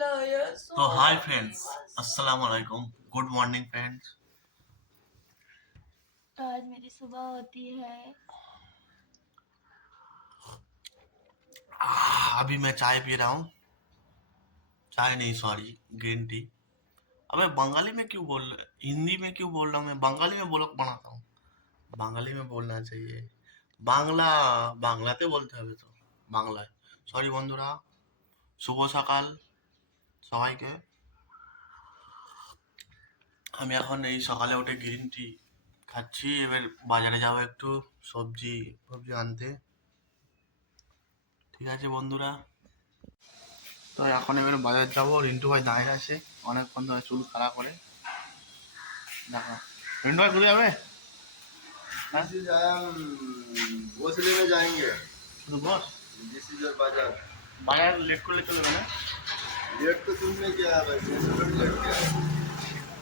तो hi friends, अस्सलाम वालेकुम, गुड मॉर्निंग फ्रेंड्स। तो आज मेरी सुबह होती है। अभी मैं चाय पी रहा हूँ। चाय नहीं, सॉरी, ग्रीन टी। अबे बंगाली में क्यों बोल रहा, हिंदी में क्यों बोल रहा हूँ? मैं बंगाली में बोल बनाता हूँ। বাঙালি में बोलना चाहिए। বাংলা বাংলাতে বলতে হবে তো, বাংলায়। সরি বন্ধুরা, শুভ সকাল সবাইকে। আমি এখন এই সকালে উঠে গ্রিন টি খাচ্ছি। এবার বাজারে যাবো একটু সবজি সবজি আনতে। ঠিক আছে বন্ধুরা, তো এখন এবার বাজার যাবো। রিন্টু ভাই দাঁড়িয়ে আছে অনেকক্ষণ ধরে চুল খাড়া করে। দেখো, রিন্টু ভাই কোথায় যাবে? भोसले में जाएंगे। শুধু বস, दिस इज योर बाजार। বাজার লেট করলে চলবে না। लेट तो तुमने किया है भाई, तुमसे थोड़ी लेट किया है।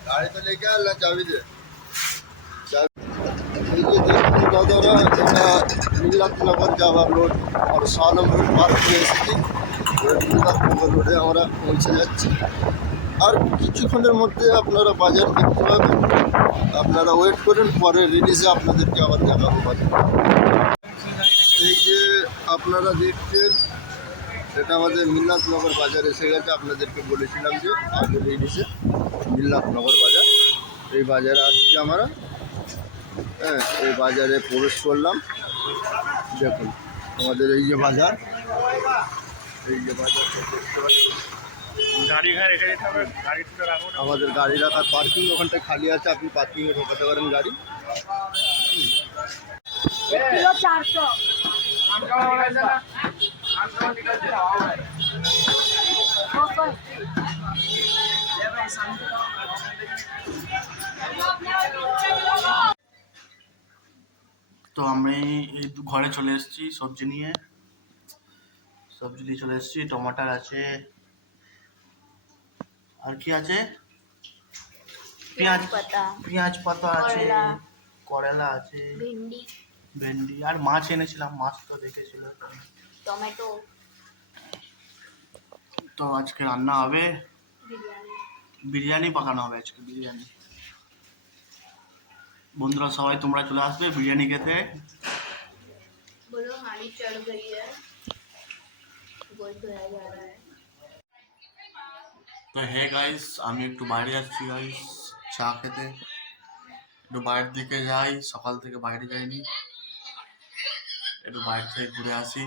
गाड़ी तो लेके आ, चाबी दे। चाबी ये देखो दादारा, এটা মিল্লাতনগর যাওয়ার রোড আর 6 নম্বর পার্ক করে এসেছি। মিল্লাতনগর রোডে আমরা পৌঁছে যাচ্ছি। আর কিছুক্ষণের মধ্যে আপনারা বাজার দেখতে পাবেন। আপনারা ওয়েট করেন, পরে রিলিজে আপনাদেরকে আবার দেখাবো বাজার। এই যে আপনারা দেখছেন, এটা আমাদের মিল্লাতনগর বাজার এসে গেছে। আপনাদেরকে বলেছিলাম যে আগে রিলিজে মিল্লাতনগর বাজার। এই বাজারে আসছি আমরা। হ্যাঁ, এই বাজারে প্রবেশ করলাম। দেখুন আমাদের এই যে বাজার, এই যে বাজার দেখতে পাচ্ছি। গাড়ি ঘাড় রেখে দিতে হবে, গাড়ি থেকে রাখবো না। আমাদের গাড়ি রাখার পার্কিং ওখানটায় খালি আছে, আপনি পার্কিংয়ে ঢোকাতে পারেন গাড়ি। किलो 400। তো আমি এই ঘরে চলে এসেছি সবজি নিয়ে। সবজি নিয়ে চলে এসেছি। টমাটার আছে, আর কি আছে? পেঁয়াজ পেঁয়াজ পাতা আছে, করলা আছে, भिंडी, ভেন্ডি, আর মাছ এনেছিলাম। মাছ তো দেখেছিল। टोमेटो, তো আজকে রান্না হবে बिरयानी। বিরিয়ানি। পাকানো হবে আজকে বিরিয়ানি। বন্ধুরা সবাই তোমরা চলে আসবে বিরিয়ানি খেতে। बोलो हांडी चढ़ गई है, गोल धोया जा रहा है। তো হে গাইস, আমি একটু বাইরে যাচ্ছি গাইস চা খেতে। একটু বাইরের দিকে যাই, সকাল থেকে বাইরে যাইনি, একটু বাইরে থেকে ঘুরে আসি।